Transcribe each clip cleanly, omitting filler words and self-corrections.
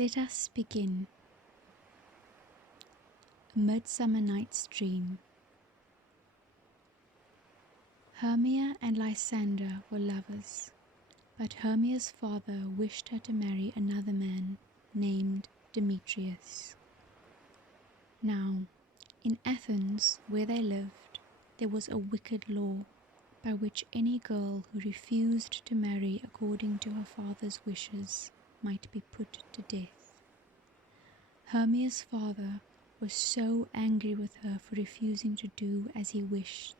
Let us begin. A Midsummer Night's Dream. Hermia and Lysandre were lovers, but Hermia's father wished her to marry another man named Demetrius. Now, in Athens, where they lived, there was a wicked law by which any girl who refused to marry according to her father's wishes might be put to death. Hermia's father was so angry with her for refusing to do as he wished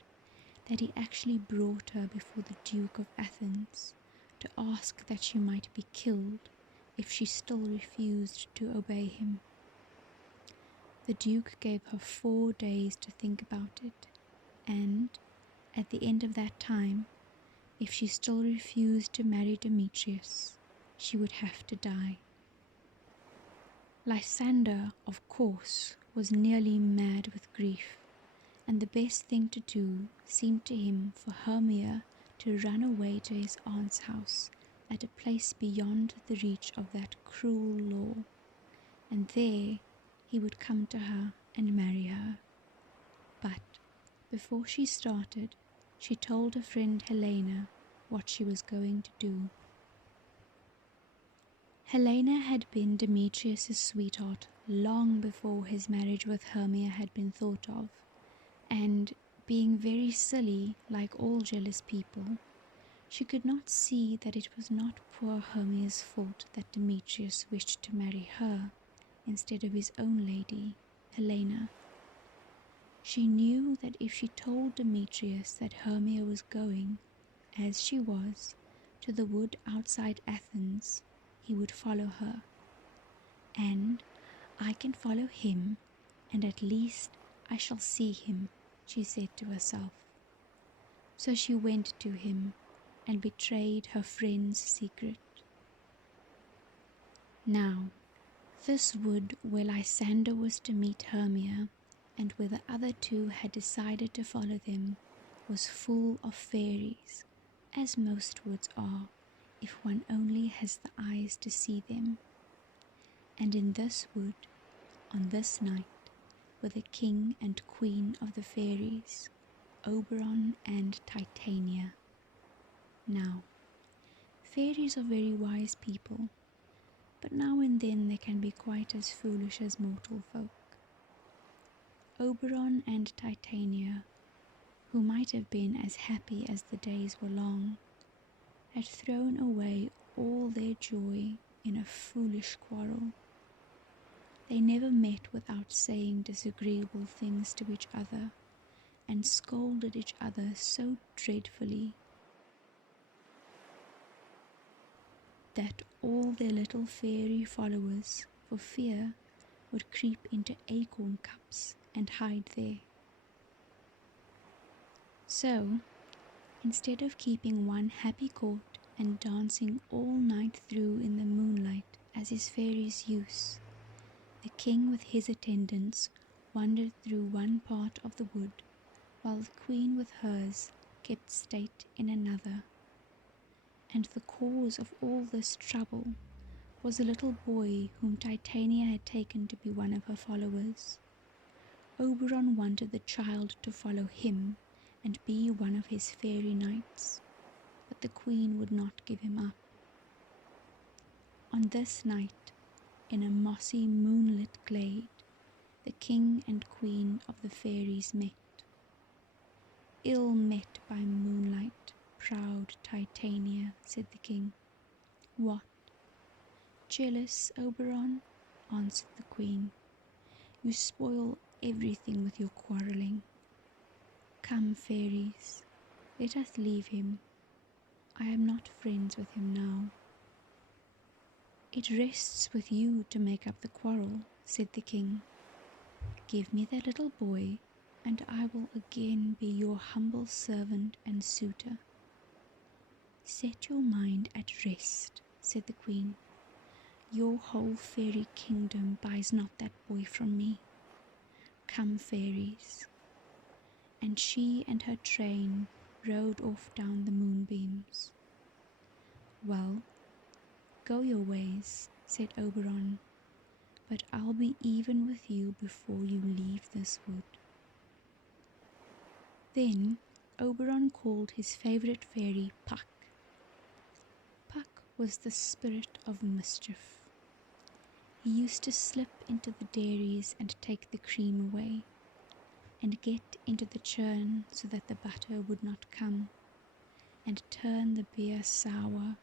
that he actually brought her before the Duke of Athens to ask that she might be killed if she still refused to obey him. The Duke gave her 4 days to think about it, and, at the end of that time, if she still refused to marry Demetrius, she would have to die. Lysandre, of course, was nearly mad with grief, and the best thing to do seemed to him for Hermia to run away to his aunt's house at a place beyond the reach of that cruel law, and there he would come to her and marry her. But before she started, she told her friend Helena what she was going to do. Helena had been Demetrius's sweetheart long before his marriage with Hermia had been thought of, and, being very silly like all jealous people, she could not see that it was not poor Hermia's fault that Demetrius wished to marry her instead of his own lady, Helena. She knew that if she told Demetrius that Hermia was going, as she was, to the wood outside Athens, he would follow her. And I can follow him, and at least I shall see him, she said to herself. So she went to him and betrayed her friend's secret. Now, this wood where Lysandre was to meet Hermia, and where the other two had decided to follow them, was full of fairies, as most woods are, if one only has the eyes to see them. And in this wood, on this night, were the king and queen of the fairies, Oberon and Titania. Now, fairies are very wise people, but now and then they can be quite as foolish as mortal folk. Oberon and Titania, who might have been as happy as the days were long, had thrown away all their joy in a foolish quarrel. They never met without saying disagreeable things to each other, and scolded each other so dreadfully that all their little fairy followers, for fear, would creep into acorn cups and hide there. So, instead of keeping one happy court and dancing all night through in the moonlight as his fairies used, the king with his attendants wandered through one part of the wood, while the queen with hers kept state in another. And the cause of all this trouble was a little boy whom Titania had taken to be one of her followers. Oberon wanted the child to follow him and be one of his fairy knights, but the queen would not give him up. On this night, in a mossy moonlit glade, the king and queen of the fairies met. "Ill met by moonlight, proud Titania," said the king. "What? Jealous, Oberon?" answered the queen. "You spoil everything with your quarrelling. Come, fairies, let us leave him. I am not friends with him now." "It rests with you to make up the quarrel," said the king. "Give me that little boy, and I will again be your humble servant and suitor." "Set your mind at rest," said the queen. "Your whole fairy kingdom buys not that boy from me. Come, fairies." And she and her train rode off down the moonbeams. "Well, go your ways," said Oberon, but I'll be even with you before you leave this wood." Then Oberon called his favourite fairy Puck. Puck was the spirit of mischief. He used to slip into the dairies and take the cream away, and get into the churn so that the butter would not come, and turn the beer sour,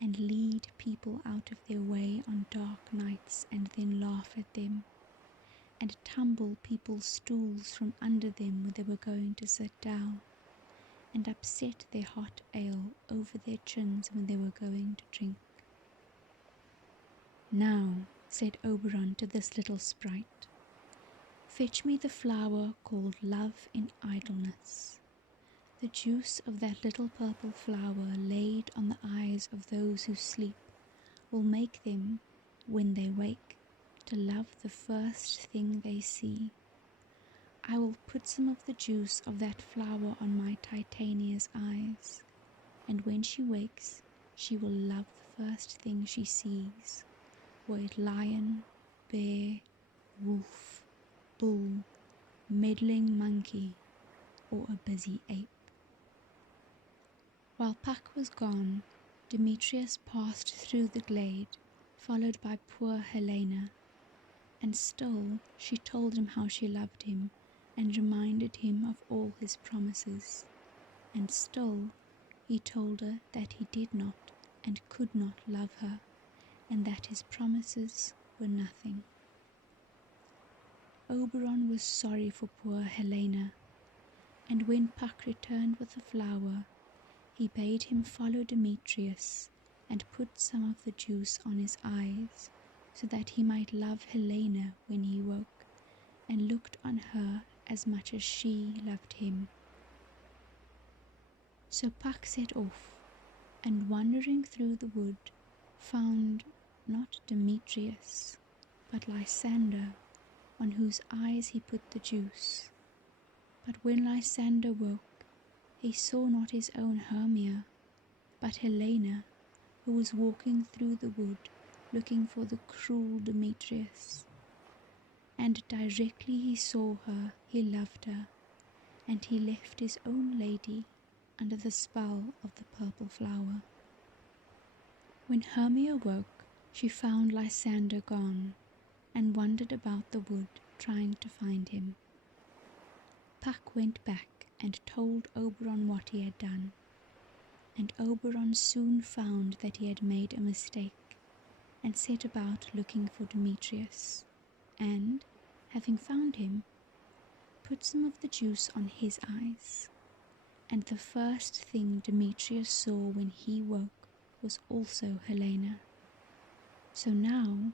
and lead people out of their way on dark nights and then laugh at them, and tumble people's stools from under them when they were going to sit down, and upset their hot ale over their chins when they were going to drink. "Now," said Oberon to this little sprite, "fetch me the flower called Love in Idleness. The juice of that little purple flower laid on the eyes of those who sleep will make them, when they wake, to love the first thing they see. I will put some of the juice of that flower on my Titania's eyes, and when she wakes, she will love the first thing she sees, were it lion, bear, wolf, bull, meddling monkey, or a busy ape." While Puck was gone, Demetrius passed through the glade, followed by poor Helena, and still she told him how she loved him and reminded him of all his promises, and still he told her that he did not and could not love her, and that his promises were nothing. Oberon was sorry for poor Helena, and when Puck returned with the flower, he bade him follow Demetrius and put some of the juice on his eyes, so that he might love Helena when he woke, and looked on her as much as she loved him. So Puck set off, and wandering through the wood, found not Demetrius, but Lysandre, on whose eyes he put the juice. But when Lysandre woke, he saw not his own Hermia, but Helena, who was walking through the wood looking for the cruel Demetrius. And directly he saw her, he loved her, and he left his own lady under the spell of the purple flower. When Hermia woke, she found Lysandre gone, and wandered about the wood trying to find him. Puck went back and told Oberon what he had done, and Oberon soon found that he had made a mistake, and set about looking for Demetrius, and, having found him, put some of the juice on his eyes, and the first thing Demetrius saw when he woke was also Helena. So now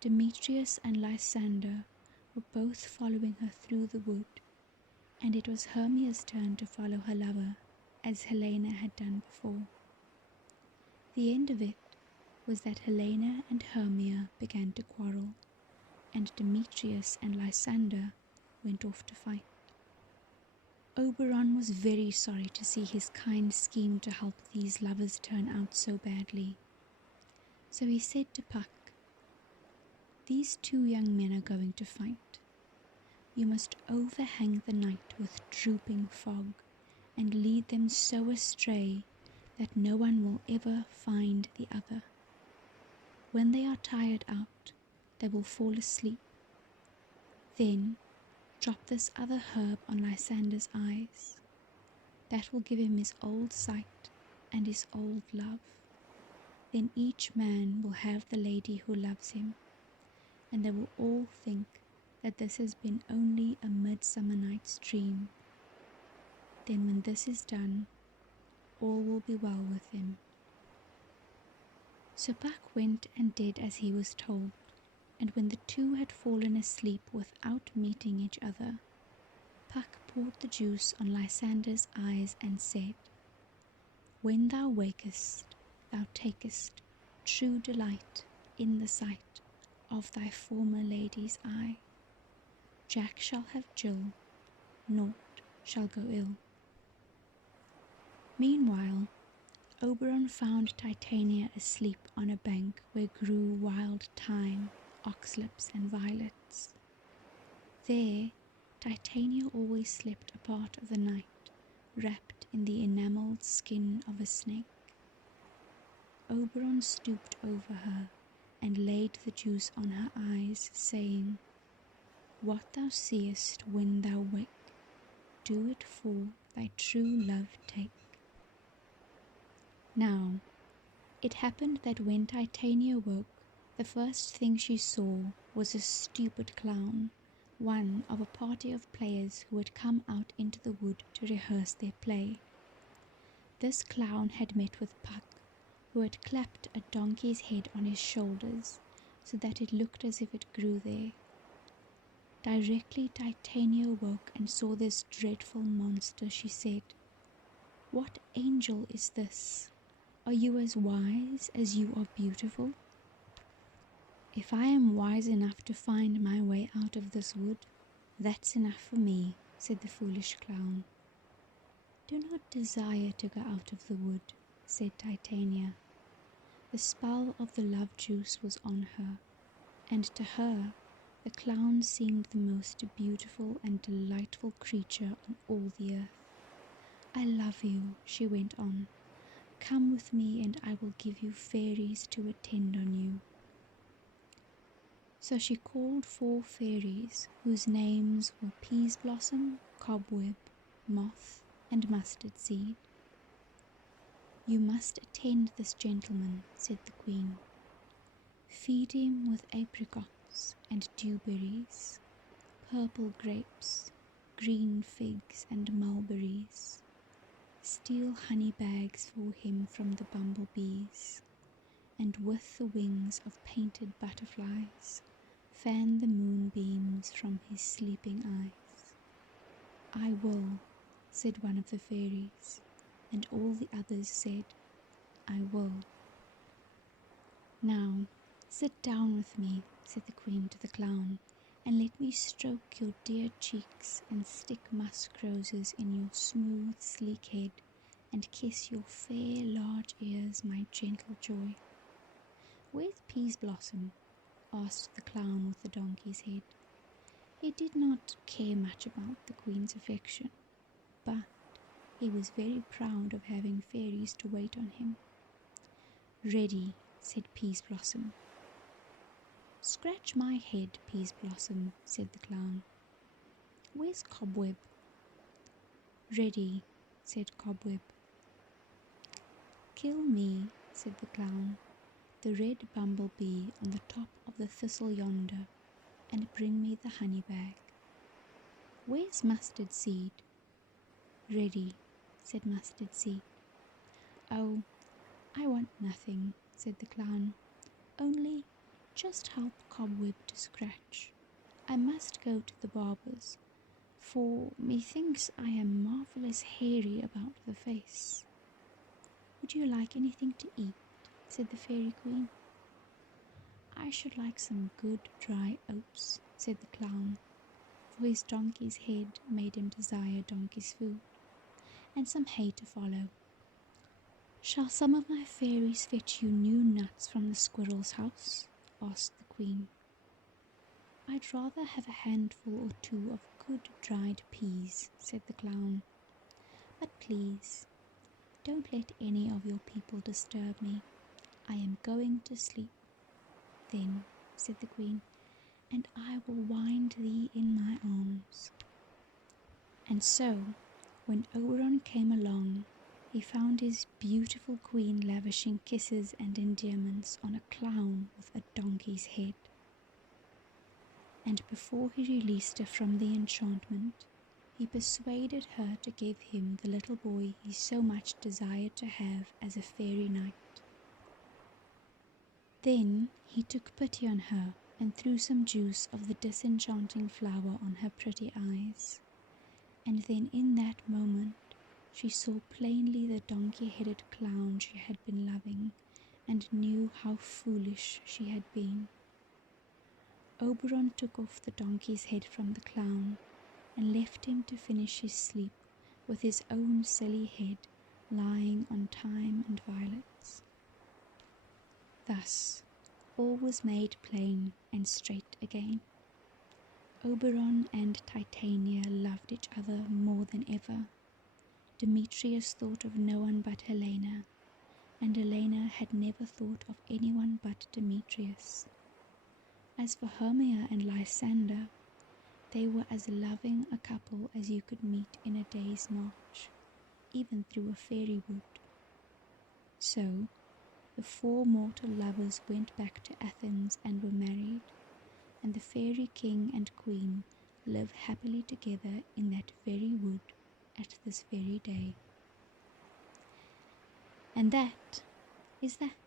Demetrius and Lysandre were both following her through the wood, and it was Hermia's turn to follow her lover, as Helena had done before. The end of it was that Helena and Hermia began to quarrel, and Demetrius and Lysandre went off to fight. Oberon was very sorry to see his kind scheme to help these lovers turn out so badly. So he said to Puck, "These two young men are going to fight. You must overhang the night with drooping fog, and lead them so astray that no one will ever find the other. When they are tired out, they will fall asleep. Then drop this other herb on Lysandre's eyes. That will give him his old sight and his old love. Then each man will have the lady who loves him, and they will all think that this has been only a midsummer night's dream. Then when this is done, all will be well with him." So Puck went and did as he was told, and when the two had fallen asleep without meeting each other, Puck poured the juice on Lysandre's eyes and said, "When thou wakest, thou takest true delight in the sight of thy former lady's eye. Jack shall have Jill, naught shall go ill." Meanwhile, Oberon found Titania asleep on a bank where grew wild thyme, oxlips and violets. There, Titania always slept a part of the night, wrapped in the enamelled skin of a snake. Oberon stooped over her and laid the juice on her eyes, saying, "What thou seest when thou wake, do it for thy true love take." Now, it happened that when Titania woke, the first thing she saw was a stupid clown, one of a party of players who had come out into the wood to rehearse their play. This clown had met with Puck, who had clapped a donkey's head on his shoulders, so that it looked as if it grew there. Directly Titania woke and saw this dreadful monster, she said, "What angel is this? Are you as wise as you are beautiful?" "If I am wise enough to find my way out of this wood, that's enough for me," said the foolish clown. "Do not desire to go out of the wood," said Titania. The spell of the love juice was on her, and to her the clown seemed the most beautiful and delightful creature on all the earth. "I love you," she went on. "Come with me and I will give you fairies to attend on you." So she called 4 fairies, whose names were Peaseblossom, Cobweb, Moth, and Mustard Seed. "You must attend this gentleman," said the queen. "Feed him with apricots and dewberries, purple grapes, green figs and mulberries. Steal honey bags for him from the bumblebees, and with the wings of painted butterflies, fan the moonbeams from his sleeping eyes." "I will," said one of the fairies, and all the others said, "I will." "Now, sit down with me," said the queen to the clown, "and let me stroke your dear cheeks and stick musk roses in your smooth, sleek head, and kiss your fair, large ears, my gentle joy." "Where's Peaseblossom?" asked the clown with the donkey's head. He did not care much about the queen's affection, but he was very proud of having fairies to wait on him. "Ready," said Peaseblossom. "Scratch my head, Peaseblossom," said the clown. "Where's Cobweb?" "Ready," said Cobweb. "Kill me," said the clown, "the red bumblebee on the top of the thistle yonder, and bring me the honey bag." "Where's Mustard Seed?" "Ready," said Mustard Seed. "Oh, I want nothing," said the clown, "only just help Cobweb to scratch. I must go to the barber's, for methinks I am marvellous hairy about the face." "Would you like anything to eat?" said the fairy queen. "I should like some good dry oats," said the clown, for his donkey's head made him desire donkey's food, "and some hay to follow." "Shall some of my fairies fetch you new nuts from the squirrel's house?" asked the queen. "I'd rather have a handful or 2 of good dried peas," said the clown. "But please, don't let any of your people disturb me. I am going to sleep." "Then," said the queen, "and I will wind thee in my arms." And so, when Oberon came along, he found his beautiful queen lavishing kisses and endearments on a clown with a donkey's head. And before he released her from the enchantment, he persuaded her to give him the little boy he so much desired to have as a fairy knight. Then he took pity on her and threw some juice of the disenchanting flower on her pretty eyes. And then in that moment she saw plainly the donkey-headed clown she had been loving, and knew how foolish she had been. Oberon took off the donkey's head from the clown and left him to finish his sleep with his own silly head lying on thyme and violets. Thus, all was made plain and straight again. Oberon and Titania loved each other more than ever. Demetrius thought of no one but Helena, and Helena had never thought of anyone but Demetrius. As for Hermia and Lysandre, they were as loving a couple as you could meet in a day's march, even through a fairy wood. So, the 4 mortal lovers went back to Athens and were married, and the fairy king and queen live happily together in that very wood at this very day. And that is that.